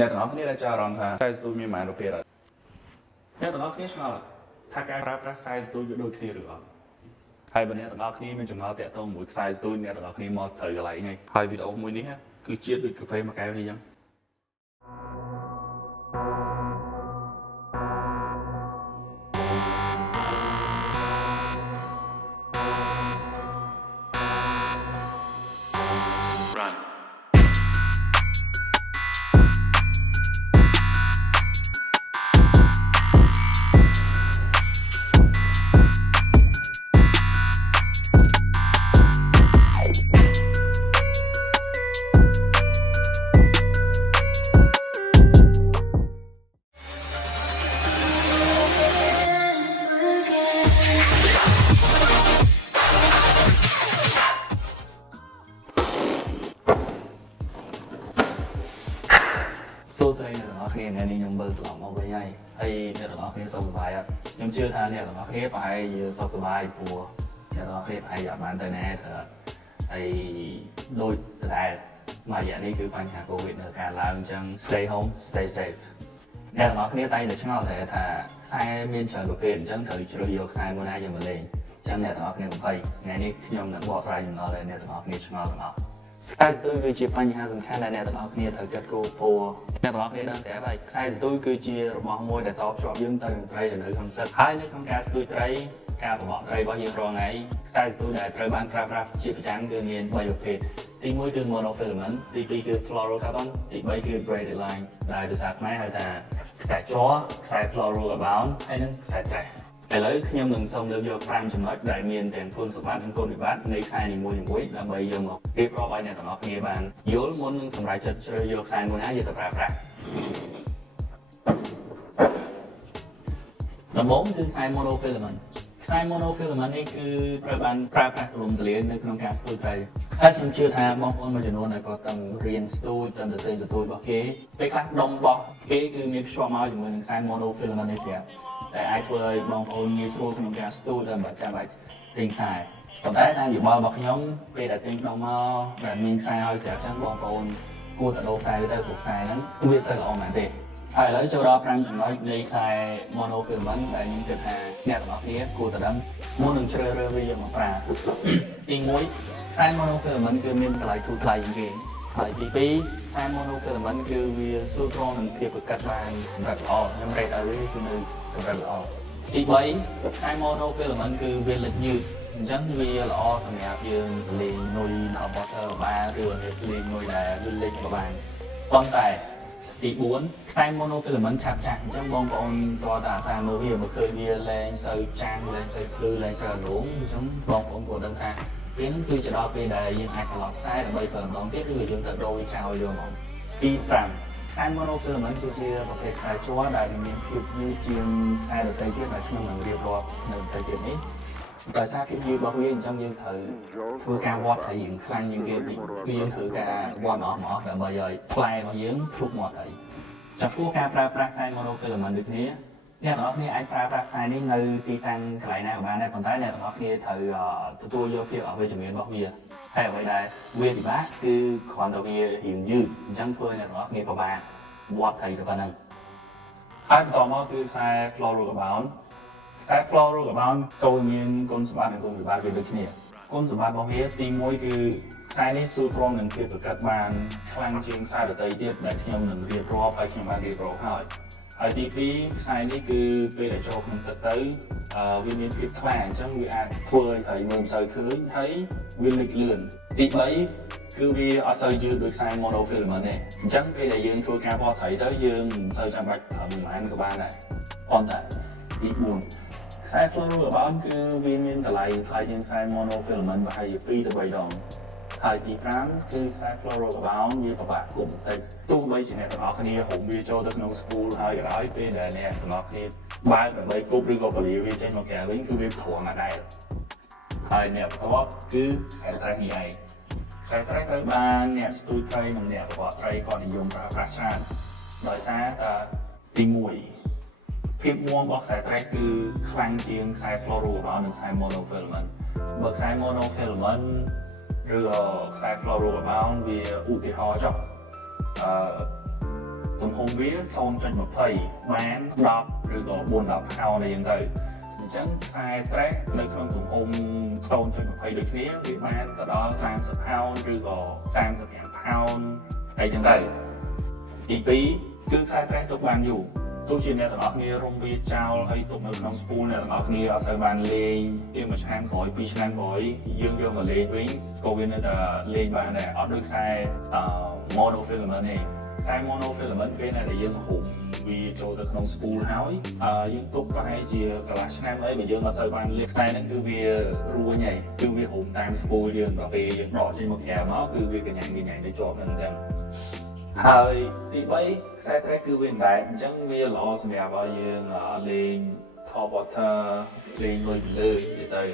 អ្នកទាំងអស់គ្នាដែលចាប់អារម្មណ៍ថាខ្សែសន្ទូចមានប៉ុន្មានប្រភេទហើយអ្នកទាំងអស់គ្នាឆ្ងល់ថាការប្រើប្រាស់ខ្សែសន្ទូចវាដូចគ្នាឬអត់ហើយបើអ្នកទាំងអស់គ្នាមានចម្ងល់តាក់ទងមួយខ្សែសន្ទូចអ្នកទាំងអស់គ្នាមកត្រូវកន្លែងនេះហើយវីដេអូមួយនេះគឺជាតិដូចកាហ្វេមួយកែវនេះអញ្ចឹងសួស្តីអ្នកទាំងអស់គ្នាថ្ងៃនេះខ្ញុំវិលត្រឡប់មកវិញហើយអ្នកទាំងអស់គ្នាសុខសប្បាយអត់ខ្ញុំជឿថាអ្នកទាំងអស់គ្នាប្រហែលជាសុខសប្បាយព្រោះអ្នកទាំងអស់គ្នាប្រហែលជាអត់បានទៅណាត្រូវហើយដូចដដែលមួយរយៈនេះគឺបញ្ហា COVID នៅការឡើងអញ្ចឹង stay home stay safe អ្នកទាំងអស់គ្នាតែងតែឆ្ងល់ថាខ្សែមានច្រើនប្រភេទអញ្ចឹងត្រូវជ្រើសយកខ្សែមួយណាយកមកលេងអញ្ចឹងអ្នកទាំងអស់គ្នា20ថ្ងៃនេះខ្ញុំនឹងបកស្រាយចំណុចដែលអ្នកទាំងអស់គ្នាឆ្ងល់ទាំងអស់ខ្សែសន្ទូចគឺជាបញ្ហាសំខាន់ដែលអ្នកទាំងអស់គ្នាត្រូវកាត់គោព្រោះអ្នកទាំងអស់គ្នាដឹងស្រាប់ហើយខ្សែសន្ទូចគឺជារបស់មួយដែលតភ្ជាប់យើងទៅនឹងត្រីដែលនៅក្នុងទឹកហើយនៅក្នុងការស្ទូចត្រីការបបកត្រីរបស់យើងរាល់ថ្ងៃខ្សែសន្ទូចដែលត្រូវបានប្រើប្រាស់ជាប្រចាំគឺមាន3ប្រភេទទី1គឺ monofilament ទី2គឺ fluorocarbon ទី3គឺ braided line ដែលភាសាខ្មែរហៅថាខ្សែជ័រខ្សែ fluorocarbon ហើយនិងខ្សែត្រេះឥឡូវខ្ញុំនឹងសូមលើកយក5ចំណុចដែលមានទាំងគុណសម្បត្តិនិងគុណវិបត្តិនៃខ្សែនីមួយៗដើម្បីយកមករៀបរាប់ឲ្យអ្នកទាំងអស់គ្នាបានយល់មុននឹងសម្រេចចិត្តជ្រើសយកខ្សែមួយណាយកទៅប្រើប្រាស់ដំបូងគឺខ្សែ monofilament ខ្សែ monofilament នេះគឺត្រូវបានប្រើប្រាស់ទូលំទូលាយនៅក្នុងការស្ទូចត្រីហើយខ្ញុំជឿថាបងប្អូនមួយចំនួនដែលគាត់ទាំងរៀនស្ទូចទាំងទៅស្ទូចរបស់គេពេលខ្លះដុំរបស់គេគឺមានភ្ជាប់មកជាមួយនឹងខ្សែ monofilament នេះស្រាប់តែអាចធ្វើឲ្យបងប្អូនងាយស្រួលក្នុងការស្ទូចដែលមិនចាំបាច់ទិញខ្សែប៉ុន្តែតាមយោបល់របស់ខ្ញុំពេលដែលទិញដុំមកដែលមានខ្សែឲ្យស្រាប់ចឹងបងប្អូនគួរតែដូរខ្សែទៅព្រោះខ្សែហ្នឹងវាមិនសូវល្អមែនទេហើយឥឡូវចូលដល់5ចំណុចនៃខ្សែ monofilament ដែលខ្ញុំគិតថាអ្នកទាំងអស់គ្នាគួរតែដឹងមុននឹងជ្រើសរើសវាយកមកប្រើទី1ខ្សែ monofilament គឺមានតម្លៃធូរថ្លៃជាងគេហើយទី2ខ្សែ monofilament គឺវាស៊ូទ្រាំនឹងភាពប្រកបបានកម្រិតល្អខ្ញុំរេតឲ្យវាគឺនៅកម្រិតល្អទី3ខ្សែ monofilament គឺវាលេចញើសអញ្ចឹងវាល្អសម្រាប់យើងលេងនុយរបស់ទៅបានឬលេងនុយដែលវាលេចបានប៉ុន្តែទី4ខ្សែ monofilament ឆាប់ចាស់អញ្ចឹងបងប្អូនតើតាអាសាមើលវាមកឃើញវាលែងសូវចាស់លែងសូវភ្លឺលែងសូវរលោងអញ្ចឹងបងប្អូនគួរដឹងថាពេលហ្នឹងគឺជាដល់ពេលដែលយើងអាចត្រឡប់ខ្សែដើម្បីប្រើម្ដងទៀតឬយើងត្រូវដូរវាចោលយកមកទី5ខ្សែ monofilament គឺជាប្រភេទខ្សែជ័រដែលមានភាពយឺតជាងខ្សែដទៃទៀតដែលខ្ញុំនឹងរៀបរាប់នៅដទៃទៀតនេះដោយសារភាពយឺតរបស់វាអញ្ចឹងយើងត្រូវធ្វើការវត្តត្រីយើងខ្លាំងជាងគេតិចគឺយើងត្រូវការវត្តមកដើម្បីឲ្យផ្លែរបស់យើងធ្លុះមាត់ត្រីចំពោះការប្រើប្រាស់ខ្សែ monofilament ដូចគ្នាអ្នកទាំងអស់គ្នាអាចប្រើប្រាស់ខ្សែនេះនៅទីតាំងកន្លែងណាក៏បានដែរប៉ុន្តែអ្នកទាំងអស់គ្នាត្រូវទទួលយកភាពអវិជ្ជមានរបស់វាហើយអ្វីដែលវាពិបាកគឺគ្រាន់តែវារៀងយឺតអញ្ចឹងធ្វើឲ្យអ្នកទាំងអស់គ្នាពិបាកវត្តត្រីទៅប៉ុណ្ណឹងហើយបន្តមកគឺខ្សែ fluorocarbon ខ្សែ fluorocarbon ក៏មានគុណសម្បត្តិនិងគុណវិបត្តិវាដូចគ្នាគុណសម្បត្តិរបស់វាទី1គឺខ្សែនេះស៊ូទ្រាំនឹងភាពប្រកបបានខ្លាំងជាងខ្សែដទៃទៀតដែលខ្ញុំនឹងរៀបរាប់ហើយខ្ញុំបានរៀបរាប់ហើយទី2ខ្សែនេះគឺពេលដែលចូលក្នុងទឹកទៅវាមានភាពថ្លាអញ្ចឹងវាអាចធ្វើឲ្យត្រីមើលមិនសូវឃើញហើយវាលេចលឿនទី3គឺវាអត់សូវយឺតដូចខ្សែ monofilament ទេអញ្ចឹងពេលដែលយើងធ្វើការបោះត្រីទៅយើងមិនសូវចាំបាច់ប្រើប្រមាណក៏បានដែរប៉ុន្តែទី4ខ្សែ fluorocarbon គឺវាមានតម្លៃថ្លៃជាងខ្សែ monofilament ប្រហែលជា2ទៅ3ដងហើយទី5គឺខ្សែ fluorocarbon វាពិបាកគប់បន្តិចទោះបីជាអ្នកទាំងអស់គ្នាហុំវាចូលទៅក្នុងស្ពូលហើយក៏ដោយពេលដែលអ្នកទាំងអស់គ្នាបើកដើម្បីគប់ឬក៏ពលាវាចេញមកក្រៅវិញគឺវាទ្រាំមកដែរហើយអ្នកបន្ទាប់គឺខ្សែត្រេះនេះឯងខ្សែត្រេះត្រូវបានអ្នកស្ទូចត្រីនិងអ្នកបបកត្រីគាត់និយមប្រើប្រាស់ច្រើនដោយសារទី1ភាពមាំរបស់ខ្សែត្រេះគឺខ្លាំងជាងខ្សែ fluorocarbon និងខ្សែ monofilament បើខ្សែ monofilament ឬខ្សែ fluorocarbon វាឧទាហរណ៍ចុះ ទំហំវា 0.20 បាន 10 ឬក៏ 4-10 ផោនអីចឹងទៅអញ្ចឹងខ្សែត្រេះនៅក្នុងទំហំ 0.20 ដូចគ្នាវាបានទៅដល់ 30 ផោនឬក៏ 35 ផោនអីចឹងទៅទី2គឺខ្សែត្រេះទុកបានយូរទោះជាអ្នកទាំងអស់គ្នារុំវាចោលហើយទុកនៅក្នុងស្ពូលអ្នកទាំងអស់គ្នាអត់សូវបានលេងជាង1ឆ្នាំក្រោយ2ឆ្នាំក្រោយយើងយកមកលេងវិញក៏វានៅតែលេងបានដែរអត់ដូចខ្សែ monofilament ទេខ្សែ monofilament ពេលដែលយើងរុំវាចូលទៅក្នុងស្ពូលហើយយើងទុកប្រហែលជាកន្លះឆ្នាំអីបើយើងអត់សូវបានលេងខ្សែហ្នឹងគឺវារួញហើយគឺវារុំតាមស្ពូលយើងដល់ពេលយើងដកចេញមកក្រៅមកគឺវាកញ្ញាំទៅជាប់ហ្នឹងអញ្ចឹងហើយទី3ខ្សែត្រេះគឺវាមិនដែរអញ្ចឹងវាល្អសម្រាប់ឲ្យយើងលេង top water លេងលុយលើនិយាយទៅ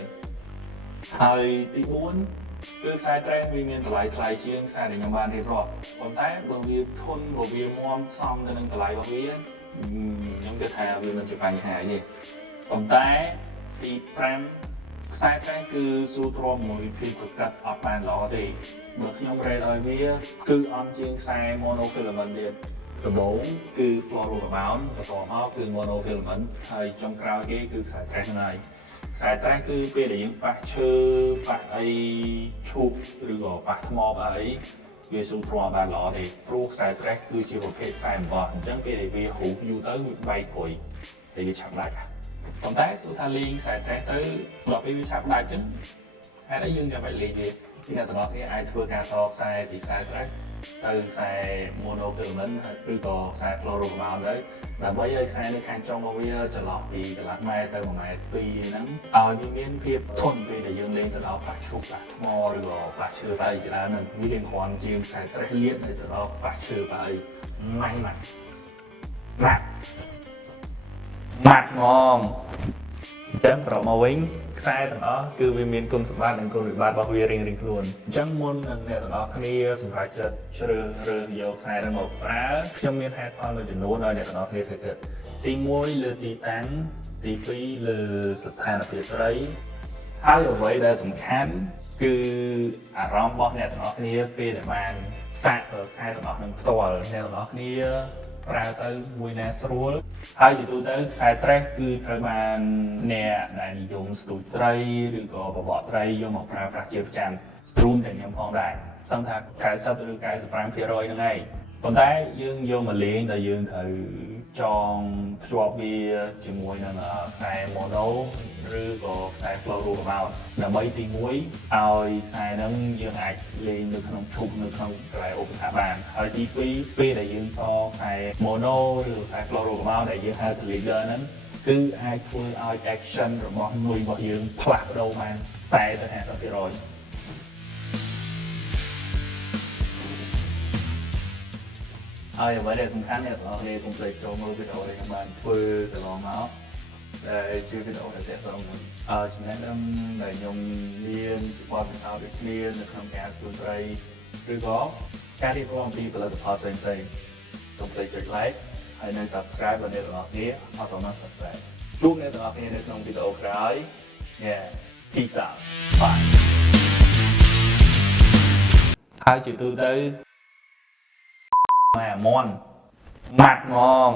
ហើយទី4គឺខ្សែត្រេះវាមានតម្លៃថ្លៃជាងខ្សែដែលខ្ញុំបានរៀបរាប់ប៉ុន្តែបើវាធន់បើវាមាំសមទៅនឹងតម្លៃរបស់វាខ្ញុំគិតថាវាមិនជាបញ្ហាទេប៉ុន្តែទី5ខ្សែត្រេះគឺស៊ូទ្រាំមួយភាពប្រកាត់អត់បានល្អទេបើខ្ញុំរ៉េតឲ្យវាគឺអន់ជាងខ្សែ monofilament ទៀតដំបូងគឺ fluorocarbon បន្ទាប់មកគឺ monofilament ហើយចុងក្រោយគេគឺខ្សែត្រេះហ្នឹងហើយខ្សែត្រេះគឺពេលដែលយើងប៉ះឈើប៉ះអីឈូកឬក៏ប៉ះថ្មប៉ះអីវាស៊ូទ្រាំបានល្អទេព្រោះខ្សែត្រេះគឺជាប្រភេទខ្សែអំបោះអញ្ចឹងពេលដែលវាហូបយូរទៅវាបែកព្រុយហើយវាឆាប់ដាច់ប៉ុន្តែសួរថាលេងខ្សែត្រេះទៅដល់ពេលវាឆាប់ដាច់ចឹងហេតុអីយើងចាំបាច់លេងវាពីអ្នកទាំងអស់គ្នាអាចធ្វើការតខ្សែពីខ្សែត្រេះទៅខ្សែ monofilament ឬក៏ខ្សែ fluorocarbon ទៅដើម្បីឲ្យខ្សែនៅខាងចុងរបស់វាចន្លោះពីកន្លះម៉ែត្រទៅ1.2ម៉ែត្រហ្នឹងឲ្យវាមានភាពធន់ពេលដែលយើងលេងទៅដល់ប៉ះឈូកប៉ះថ្មឬក៏ប៉ះឈើប៉ះអីជាដើមហ្នឹងវាលេងគ្រាន់ជាងខ្សែត្រេះលាតទៅដល់ប៉ះឈើប៉ះអីម៉ាក់ម៉ាក់ហ្មងអញ្ចឹងសរុបមកវិញខ្សែទាំងអស់គឺវាមានគុណសម្បត្តិនិងគុណវិបត្តិរបស់វារៀងៗខ្លួនអញ្ចឹងមុននឹងអ្នកទាំងអស់គ្នាសម្រាប់ចិត្តជ្រើសរើសយកខ្សែហ្នឹងមកប្រើខ្ញុំមានហេតុផលមួយចំនួនឲ្យអ្នកទាំងអស់គ្នាធ្វើគិតទី1លើទីតាំងទី2លើស្ថានភាពត្រីហើយអ្វីដែលសំខាន់គឺអារម្មណ៍របស់អ្នកទាំងអស់គ្នាពេលដែលបានសាកខ្សែទាំងអស់នឹងផ្ទាល់អ្នកទាំងអស់គ្នាប្រើទៅមួយណាស្រួលហើយជាទូទៅខ្សែត្រេះគឺត្រូវបានអ្នកដែលនិយមស្ទូចត្រីឬក៏បបកត្រីយកមកប្រើប្រាស់ជាប្រចាំរួមទាំងខ្ញុំផងដែរសឹងថា90ឬ95%ហ្នឹងឯងប៉ុន្តែយើងយកមកលេងដែលយើងត្រូវចងភ្ជាប់វាជាមួយនឹងខ្សែ mono ឬក៏ខ្សែ fluorocarbon ដើម្បីទី1ឲ្យខ្សែហ្នឹងយើងអាចលេងនៅក្នុងឈុកនៅក្នុងកន្លែងឧបសគ្គបានហើយទី2ពេលដែលយើងតខ្សែ mono ឬខ្សែ fluorocarbon ដែលយើងហៅថា leader ហ្នឹងគឺអាចធ្វើឲ្យ action របស់នុយរបស់យើងផ្លាស់ប្ដូរបាន40ទៅ50%ហើយអ្វីដែលសំខាន់អ្នកទាំងអស់គ្នាកុំភ្លេចចូលមើលវីដេអូដែលខ្ញុំបានធ្វើកន្លងមកដែលជាវីដេអូដែលទាក់ទងនឹងចំណេះដឹងដែលខ្ញុំមានជាបទពិសោធន៍ដូចគ្នានៅក្នុងការស្ទូចត្រីឬក៏ការរៀបរាប់អំពីផលិតផលផ្សេងៗកុំភ្លេចចុច like ហើយនិង subscribe ដល់អ្នកទាំងអស់គ្នាអត់ត subscribe ជួបអ្នកទាំងអស់គ្នានៅក្នុងវីដេអូក្រោយ peace out bye ហើយជាទូទៅម៉ាក់ហ្មង